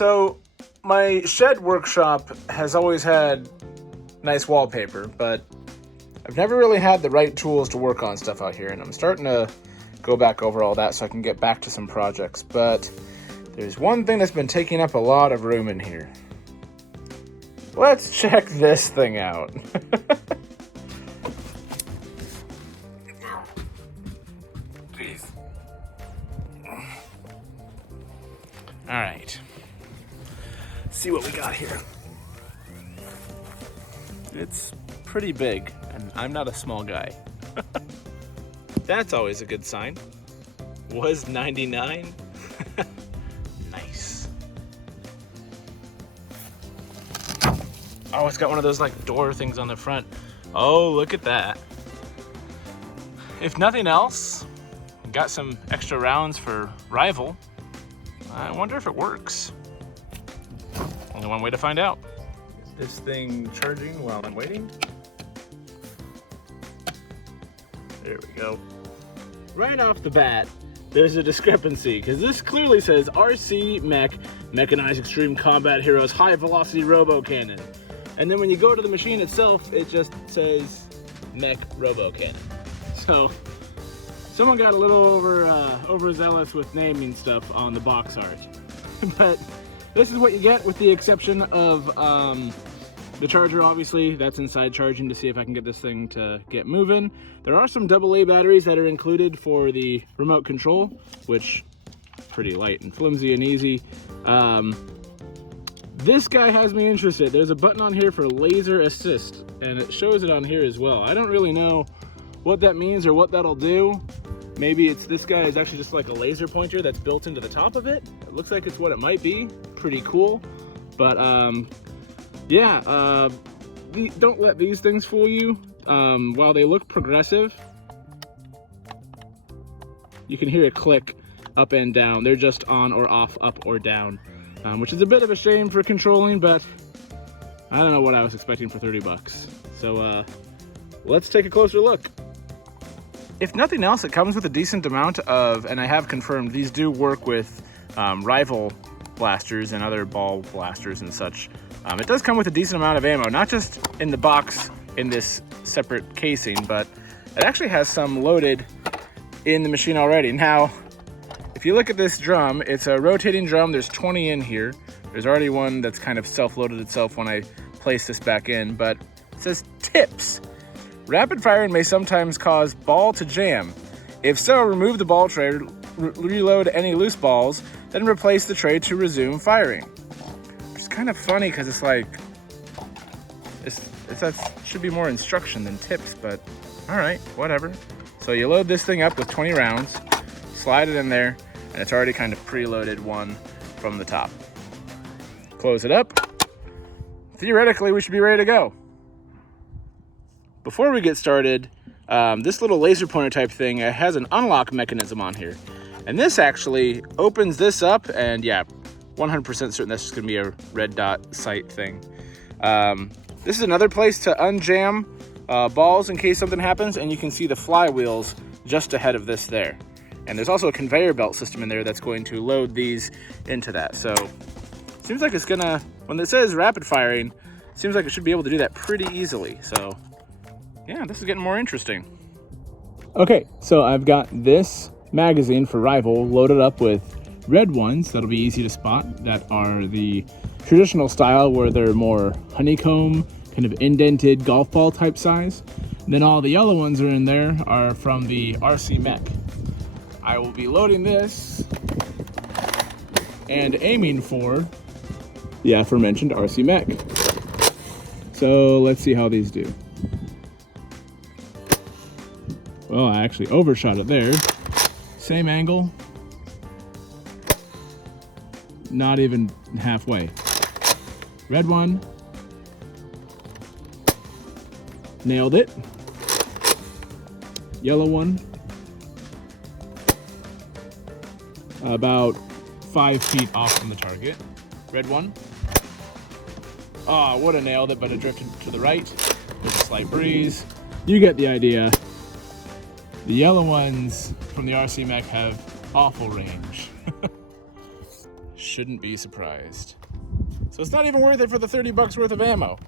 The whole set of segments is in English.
So, my shed workshop has always had nice wallpaper, but I've never really had the right tools to work on stuff out here, and I'm starting to go back over all that so I can get back to some projects. But there's one thing that's been taking up a lot of room in here. Let's check this thing out. Jeez. All right. See what we got here. It's pretty big, and I'm not a small guy. That's always a good sign. Was 99? Nice. Oh, it's got one of those like door things on the front. Oh, look at that. If nothing else, got some extra rounds for rival. I wonder if it works. Only one way to find out. Is this thing charging while I'm waiting? There we go. Right off the bat, there's a discrepancy, because this clearly says RC Mech, Mechanized Extreme Combat Heroes High Velocity Robo Cannon. And then when you go to the machine itself, it just says Mech Robo Cannon. So, someone got a little overzealous with naming stuff on the box art. But this is what you get, with the exception of the charger. Obviously, that's inside charging to see if I can get this thing to get moving. There are some AA batteries that are included for the remote control, which is pretty light and flimsy and easy. This guy has me interested. There's a button on here for laser assist, and it shows it on here as well. I don't really know what that means or what that'll do. Maybe it's this guy is actually just like a laser pointer that's built into the top of it. It looks like it's what it might be. Pretty cool. But yeah, don't let these things fool you. While they look progressive, you can hear a click up and down. They're just on or off, up or down, which is a bit of a shame for controlling, but I don't know what I was expecting for 30 bucks. So let's take a closer look. If nothing else, it comes with a decent amount of, and I have confirmed, these do work with rival blasters and other ball blasters and such. It does come with a decent amount of ammo, not just in the box in this separate casing, but it actually has some loaded in the machine already. Now, if you look at this drum, it's a rotating drum. There's 20 in here. There's already one that's kind of self-loaded itself when I place this back in, but it says tips. Rapid firing may sometimes cause ball to jam. If so, remove the ball tray, reload any loose balls, then replace the tray to resume firing. Which is kind of funny because it's like, that should be more instruction than tips, but all right, whatever. So you load this thing up with 20 rounds, slide it in there, and it's already kind of preloaded one from the top. Close it up. Theoretically, we should be ready to go. Before we get started, this little laser pointer type thing has an unlock mechanism on here. And this actually opens this up, and yeah, 100% certain that's just gonna be a red dot sight thing. This is another place to unjam balls in case something happens, and you can see the flywheels just ahead of this there. And there's also a conveyor belt system in there that's going to load these into that. So seems like it's gonna, when it says rapid firing, seems like it should be able to do that pretty easily. So yeah, this is getting more interesting. Okay, so I've got this magazine for rival loaded up with red ones that'll be easy to spot, that are the traditional style where they're more honeycomb, kind of indented golf ball type size. And then all the yellow ones are in there are from the RC Mech. I will be loading this and aiming for the aforementioned RC Mech. So let's see how these do. Well, I actually overshot it there. Same angle. Not even halfway. Red one. Nailed it. Yellow one. About 5 feet off from the target. Red one. Oh, would have nailed it, but it drifted to the right with a slight breeze. You get the idea. The yellow ones from the RC Mech have awful range. shouldn't be surprised. So it's not even worth it for the 30 bucks worth of ammo.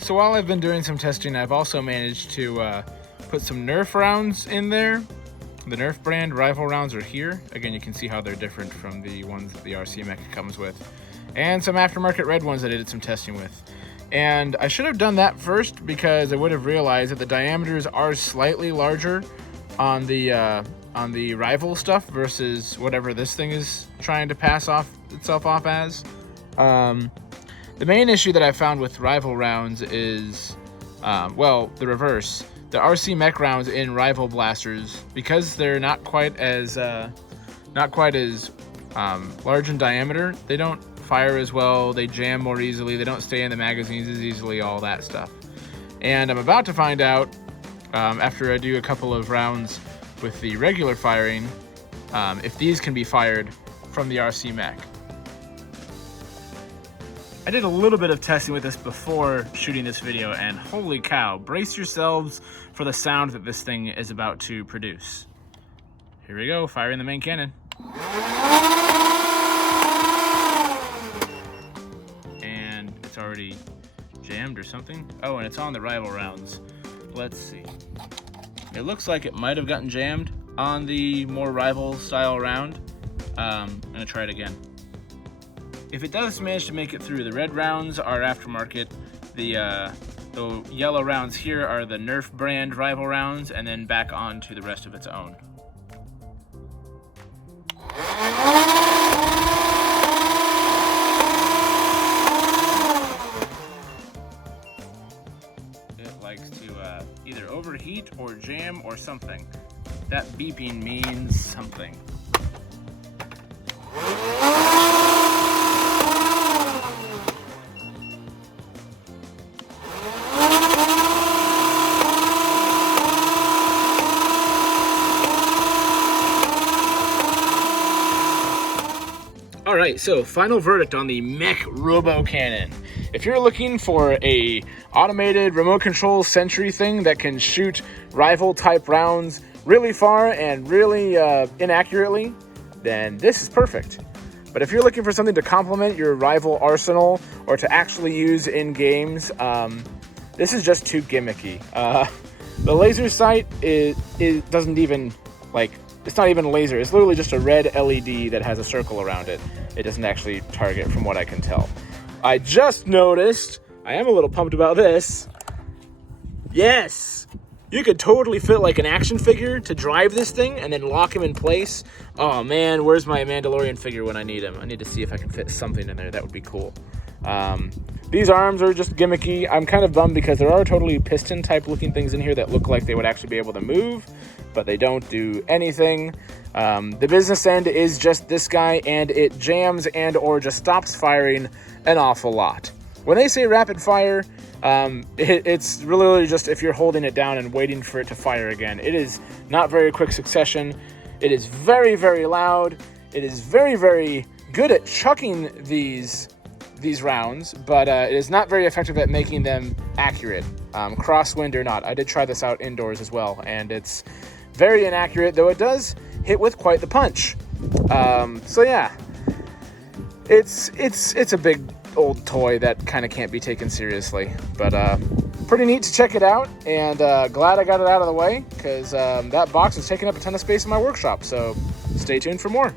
So while I've been doing some testing, I've also managed to put some Nerf rounds in there. The Nerf brand rifle rounds are here. Again, you can see how they're different from the ones that the RC Mech comes with. And some aftermarket red ones that I did some testing with. And I should have done that first because I would have realized that the diameters are slightly larger on the rival stuff versus whatever this thing is trying to pass itself off as. The main issue that I found with rival rounds is, well, the reverse. The RC Mech rounds in rival blasters, because they're not quite as large in diameter, they don't fire as well, they jam more easily, they don't stay in the magazines as easily, all that stuff. And I'm about to find out, after I do a couple of rounds with the regular firing, if these can be fired from the RC Mech. I did a little bit of testing with this before shooting this video, and holy cow, brace yourselves for the sound that this thing is about to produce. Here we go, firing the main cannon. And it's already jammed or something. Oh, and it's on the rival rounds. Let's see. It looks like it might have gotten jammed on the more rival style round. I'm gonna try it again. If it does manage to make it through, the red rounds are aftermarket. The yellow rounds here are the Nerf brand rival rounds, and then back on to the rest of its own. It likes to either overheat or jam or something. That beeping means something. Alright, so final verdict on the Mech Robo cannon. If you're looking for a automated remote control sentry thing that can shoot rival type rounds really far and really inaccurately, then this is perfect. But if you're looking for something to complement your rival arsenal or to actually use in games, this is just too gimmicky. The laser sight doesn't even, like, it's not even a laser. It's literally just a red LED that has a circle around it. It doesn't actually target from what I can tell. I just noticed, I am a little pumped about this. Yes! You could totally fit like an action figure to drive this thing and then lock him in place. Oh man, where's my Mandalorian figure when I need him? I need to see if I can fit something in there. That would be cool. These arms are just gimmicky. I'm kind of bummed because there are totally piston type looking things in here that look like they would actually be able to move, but they don't do anything. The business end is just this guy, and it jams and or just stops firing an awful lot. When they say rapid fire, it's really just if you're holding it down and waiting for it to fire again. It is not very quick succession. It is very, very loud. It is very, very good at chucking these rounds, but it is not very effective at making them accurate, crosswind or not. I did try this out indoors as well, and it's very inaccurate, though it does hit with quite the punch. So yeah, it's a big old toy that kind of can't be taken seriously, but pretty neat to check it out, and glad I got it out of the way, because that box is taking up a ton of space in my workshop, so stay tuned for more.